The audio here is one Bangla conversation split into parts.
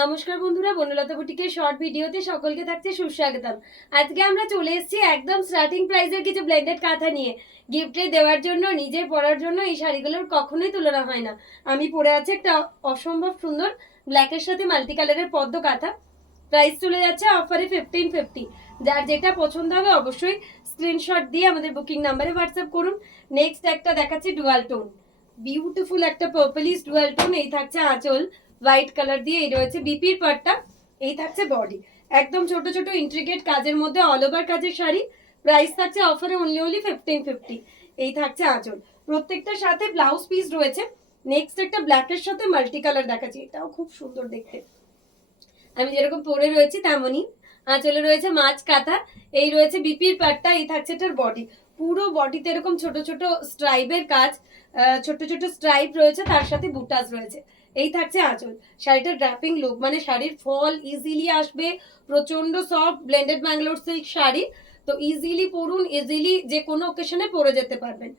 নমস্কার বন্ধুরা, বনলতা বুটিকের শর্ট ভিডিওতে সকলকে থাকছে সুস্বাগতম। আজকে আমরা চলে এসেছি একদম স্টার্টিং প্রাইসের কিছু ব্লেন্ডেড কাঁথা নিয়ে। গিফটে দেওয়ার জন্য, নিজের পরার জন্য এই শাড়িগুলোর কখনোই তুলনা হয় না। আমি পরে আছি একটা অসম্ভব সুন্দর ব্ল্যাকের সাথে মাল্টি কালারের পদ্ম কাঁথা। প্রাইস চলে যাচ্ছে অফারে 1550। যার যেটা পছন্দ হবে অবশ্যই স্ক্রিনশট দিয়ে আমাদের বুকিং নাম্বারে হোয়াটসঅ্যাপ করুন। নেক্সট একটা দেখাচ্ছি ডুয়াল টোন, বিউটিফুল একটা পার্পলিশ ডুয়াল টোন। এই থাকছে আঁচল, হোয়াইট কালার দিয়ে এই রয়েছে বিপির পাটটা, এই থাকছে বডি। একদম ছোট ছোট ইন্ট্রিকেট কাজের মধ্যে অল ওভার কাজের শাড়ি। প্রাইস থাকছে অফারে অনলি 1550। এই থাকছে আঁচল, প্রত্যেকটার সাথে ব্লাউজ পিস রয়েছে। নেক্সট একটা ব্ল্যাকের সাথে মাল্টি কালার দেখাচ্ছি, এটাও খুব সুন্দর দেখতে। আমি যেরকম পরে রয়েছি তেমনই। আঁচলে রয়েছে মাছ কাঁথা, এই রয়েছে বিপির পাটটা, এই থাকছে এটার বডি। পুরো বডিতে এরকম ছোট ছোট স্ট্রাইপের কাজ, ছোট ছোট স্ট্রাইপ রয়েছে, তার সাথে বুটাস রয়েছে। এই থাকছে আঁচল। শাড়িটার ড্র্যাপিং লুক, মানে শাড়ির ফল ইজিলি আসবে। প্রচন্ড soft blended Bangalore silk sari, তো ইজিলি পরুন, ইজিলি যে কোনো ওকেশনে পরে যেতে পারবেন।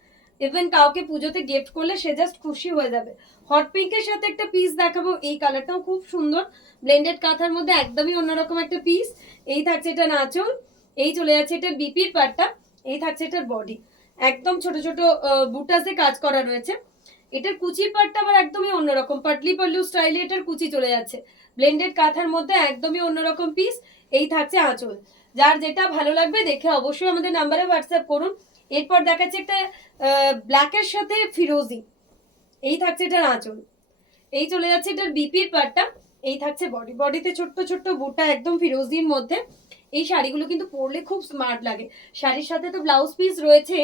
ইভেন কাউকে পুজোতে গিফট করলে সে জাস্ট খুশি হয়ে যাবে। হট পিঙ্কের সাথে একটা পিস দেখাবো, এই কালারটাও খুব সুন্দর। ব্লেন্ডেড কাঁথার মধ্যে একদমই অন্যরকম একটা পিস। এই থাকছে এটা নাচল, এই চলে যাচ্ছে এটা বিপির পাটটা, এই থাকছে এটার বডি। একদম ছোট ছোট বুটাসে কাজ করা রয়েছে। এটার কুচির পাটটা আবার একদমই অন্যরকম, পাটলি পাল্লু স্টাইলে এটার কুচি চলে যাচ্ছে। ব্লেন্ডেড কাঁথার মধ্যে একদমই অন্যরকম পিস। এই থাকছে আঁচল। যার যেটা ভালো লাগবে দেখে অবশ্যই আমাদের নাম্বারে হোয়াটসঅ্যাপ করুন। এরপর দেখাচ্ছে একটা ব্ল্যাকের সাথে ফিরোজি, এই থাকছে এটার আঁচল। এই চলে যাচ্ছে এটার বিপির পাটটা, এই থাকছে বডি। বডিতে ছোট্ট ছোট্ট বুটা একদম ফিরোজির মধ্যে। এই শাড়িগুলো কিন্তু পরলে খুব স্মার্ট লাগে। শাড়ির সাথে তো ব্লাউজ পিস রয়েছে,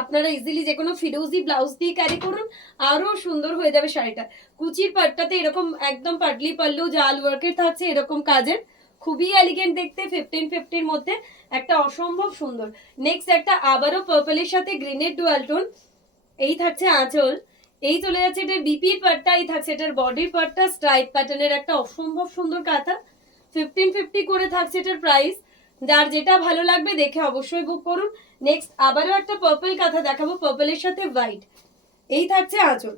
আপনারা ইজিলি যে কোনো ফিরোজি ব্লাউজ দিয়ে ক্যারি করুন, আরো সুন্দর হয়ে যাবে শাড়িটা। কুচির পাটটাতে এরকম একদম পাটলি পাল্লু জাল ওয়ার্কের থাকছে এরকম কাজের, খুবই এলিগেন্ট দেখতে। 1550-র মধ্যে একটা অসম্ভব সুন্দর। নেক্সট একটা আবারও পার্পলের সাথে গ্রিনের ডুয়াল টোন, এই থাকছে আঁচল। এই চলে যাচ্ছে এটার বিপির পাটটা, এই থাকছে এটার বডির পাটটা, স্ট্রাইপ প্যাটার্নের একটা অসম্ভব সুন্দর কাঁথা। 1550 করে থাকছে এটার প্রাইস। যার যেটা ভালো লাগবে দেখে অবশ্যই বুক করুন। নেক্সট আবারও একটা পার্পল কাঁথা দেখাবো, পার্পলের সাথে হোয়াইট। এই থাকছে আঁচল,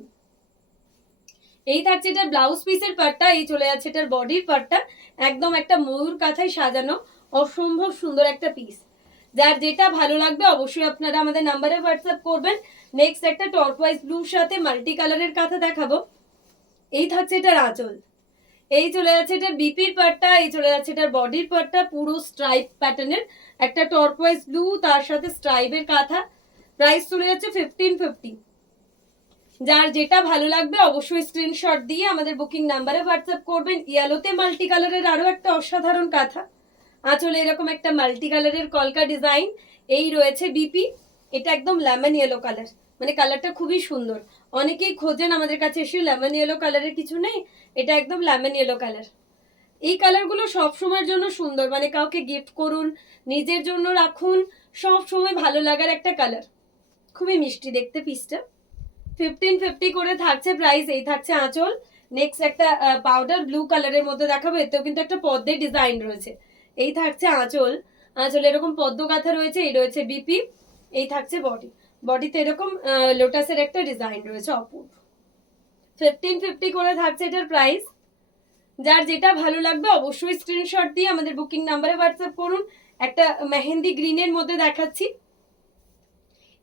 এই থাকছে এটার ব্লাউজ পিসের পাটটা, এই চলে যাচ্ছে এটার বডির পাটটা। একদম একটা ময়ূর কাঁথায় সাজানো অসম্ভব সুন্দর একটা পিস। যার যেটা ভালো লাগবে অবশ্যই আপনারা আমাদের নাম্বারে হোয়াটসঅ্যাপ করবেন। নেক্সট একটা টর্কওয়াইজ ব্লুর সাথে মাল্টি কালারের কাঁথা দেখাবো, এই থাকছে এটার আঁচল। এই চলে যাচ্ছে এটার বিপির পাটটা, এই চলে যাচ্ছে এটার বডির পাটটা, পুরো স্ট্রাইপ প্যাটার্নের একটা টর্কওয়াইজ ব্লু, তার সাথে স্ট্রাইপের কাঁথা। প্রাইস চলে যাচ্ছে 1550। যার যেটা ভালো লাগবে অবশ্যই স্ক্রিনশট দিয়ে আমাদের বুকিং নাম্বারে হোয়াটসঅ্যাপ করবেন। ইয়েলোতে মাল্টি কালারের আরো একটা অসাধারণ কাঁথা। আঁচলে এরকম একটা মাল্টি কালারের কলকা ডিজাইন, এই রয়েছে বিপি। এটা একদম লেমন ইয়েলো কালার, মানে কালারটা খুবই সুন্দর। অনেকেই খোঁজেন আমাদের কাছে এসে লেমন ইয়েলো কালারের কিছু নেই, এটা একদম লেমন ইয়েলো কালার। এই কালারগুলো সব সময়ের জন্য সুন্দর, মানে কাউকে গিফট করুন, নিজের জন্য রাখুন, সব সময় ভালো লাগার একটা কালার। খুবই মিষ্টি দেখতে পিসটা। 1550 করে থাকছে প্রাইস, এই থাকছে আঁচল। নেক্সট একটা পাউডার ব্লু কালারের মধ্যে দেখাবো, এতেও কিন্তু একটা পদ্মের ডিজাইন রয়েছে। এই থাকছে আঁচল, আঁচল এরকম পদ্ম গাঁথা রয়েছে, এই রয়েছে বিপি। এই থাকছে বডি, বডিতে এরকম লোটাসের একটা ডিজাইন রয়েছে অপূর্ব। 1550 করে থাকছে এটার প্রাইস। যার যেটা ভালো লাগবে অবশ্যই স্ক্রিনশট দিয়ে আমাদের বুকিং নাম্বারে হোয়াটসঅ্যাপ করুন। একটা মেহেন্দি গ্রিনের মধ্যে দেখাচ্ছি,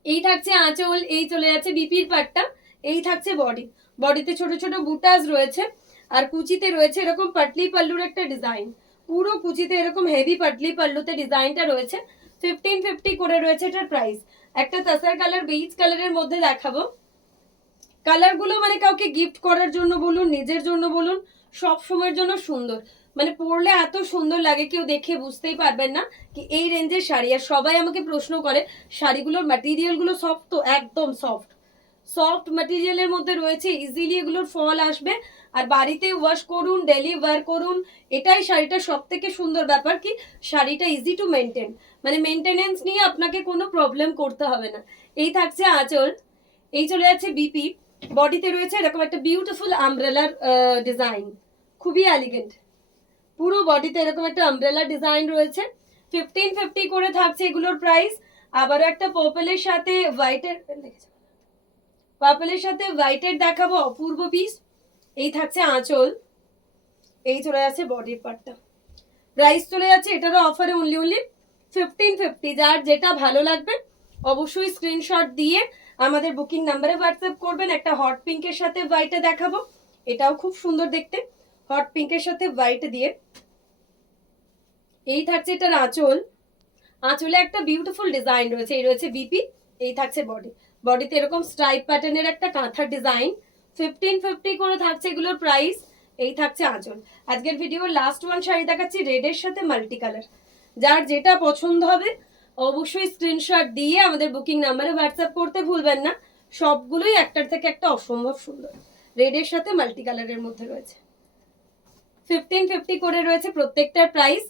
এই থাকছে আঁচল, এই চলে যাচ্ছে বিপির পাটটা, এই থাকছে বডি। বডিতে ছোট ছোট বুটাস রয়েছে, আর কুচিতে রয়েছে এরকম পাটলি পাল্লুর একটা ডিজাইন। পুরো কুচিতে এরকম হেভি পাটলি পাল্লুতে ডিজাইনটা রয়েছে। 1550 করে রয়েছে এটার প্রাইস। একটা তাসার কালার বেজ কালারের মধ্যে দেখাবো। কালারগুলো মানে কাউকে গিফট করার জন্য বলুন, নিজের জন্য বলুন, সব সময়ের জন্য সুন্দর। মানে পরলে এত সুন্দর লাগে, কেউ দেখে বুঝতেই পারবেন না কি এই রেঞ্জের শাড়ি। আর সবাই আমাকে প্রশ্ন করে শাড়িগুলোর ম্যাটেরিয়ালগুলো সফট, তো একদম সফট। সফট ম্যাটেরিয়ালের মধ্যে রয়েছে, ইজিলি এগুলোর ফল আসবে। আর বাড়িতে ওয়াশ করুন, ডেলি ওয়্যার করুন, এটাই শাড়িটার সব থেকে সুন্দর ব্যাপার কি শাড়িটা ইজি টু মেনটেন, মানে মেনটেনেন্স নিয়ে আপনাকে কোনো প্রবলেম করতে হবে না। এই থাকছে আঁচল, এই চলে যাচ্ছে বিপি। বডিতে রয়েছে এরকম একটা বিউটিফুল আমব্রেলার ডিজাইন, খুবই এলিগেন্ট। পুরো বডিতে এরকম একটা আমব্রেলা ডিজাইন রয়েছে। 1550 করে থাকছে এগুলোর প্রাইস। আবারও একটা পার্পলের সাথে হোয়াইটের, পার্পলের সাথে হোয়াইটের দেখাবো অপূর্ব পিস। এই থাকছে আঁচল, এই চলে যাচ্ছে বডির পার্টটা। প্রাইস চলে যাচ্ছে এটারও অফারে অনলি 1550। যার যেটা ভালো লাগবে অবশ্যই স্ক্রিনশট দিয়ে আমাদের বুকিং নাম্বারে হোয়াটসঅ্যাপ করবেন। একটা হট পিঙ্কের সাথে হোয়াইটে দেখাবো, এটাও খুব সুন্দর দেখতে, হট পিঙ্কের সাথে হোয়াইট দিয়ে। এই থাকছে এটার আঁচল, আঁচলে একটা বিউটিফুল ডিজাইন রয়েছে, এই রয়েছে বিপি। এই থাকছে বডি, বডিতে এরকম স্ট্রাইপ প্যাটার্নের একটা কাঁথার ডিজাইন। 1550 করে থাকছে এগুলোর প্রাইস। এই থাকছে আঁচল। আজকের ভিডিওর লাস্ট ওয়ান শাড়ি দেখাচ্ছি রেডের সাথে মাল্টি কালার। যার যেটা পছন্দ হবে অবশ্যই স্ক্রিনশট দিয়ে আমাদের বুকিং নাম্বারে হোয়াটসঅ্যাপ করতে ভুলবেন না। সবগুলোই একটার থেকে একটা অসম্ভব সুন্দর, রেডের সাথে মাল্টি কালারের মধ্যে রয়েছে। 1550 করে রয়েছে প্রত্যেকটার প্রাইস।